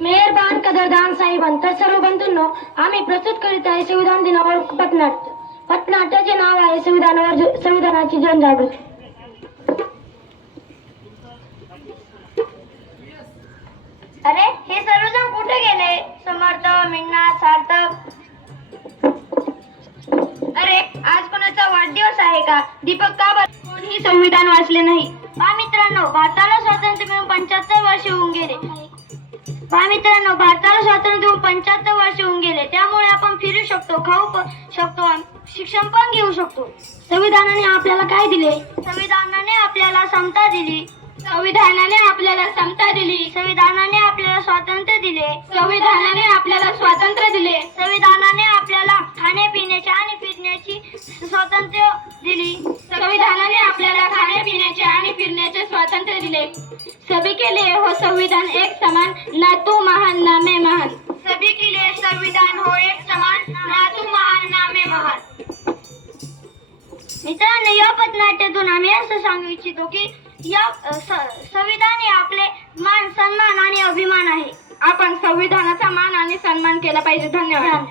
मेहरबान कदरदान साहेबांतर सर्व बंधूंनो, आम्ही प्रस्तुत करीत आहे संविधान दिनावर पथनाट्य. पथनाट्याचे नाव आहे संविधानाची जनजागृती. अरे हे सर्वजण कुठे गेले? समर्थ, मिन्ना, सार्थक. अरे आज कोणाचा वाढदिवस आहे का? दीपक का कोणीही संविधान वाचले नाही. पहा मित्रांनो, भारताला स्वातंत्र्य मिळून 75 वर्षे होऊन गेले. भारताला स्वातंत्र्य मिळून 75 वर्षे होऊन गेले. त्यामुळे आपण फिरू शकतो, खाऊ शकतो, शिक्षण पण घेऊ शकतो. संविधानाने आपल्याला काय दिले? संविधानाने आपल्याला समता दिली. संविधानाने आपल्याला समता दिली. संविधानाने आपल्याला स्वातंत्र्य दिले. संविधानाने आपल्याला स्वातंत्र्य दिले. संविधानाने आपल्याला खाण्यापिण्याची आणि फिरण्याची स्वातंत्र्य दिली. संविधानाने आपल्याला खाण्यापिण्याचे आणि फिरण्याचे स्वातंत्र्य दिले. सभी के लिए हो संविधान एक समान, ना तू महान ना मैं महान. सभी के लिए संविधान हो एक समान, ना तू महान ना मैं महान. मित्रांनो, या पथनाट्यातून आम्ही असं सांगू इच्छितो की या संविधान हे आपले मान, सन्मान आणि अभिमान आहे. आपण संविधानाचा मान आणि सन्मान केला पाहिजे. धन्यवाद.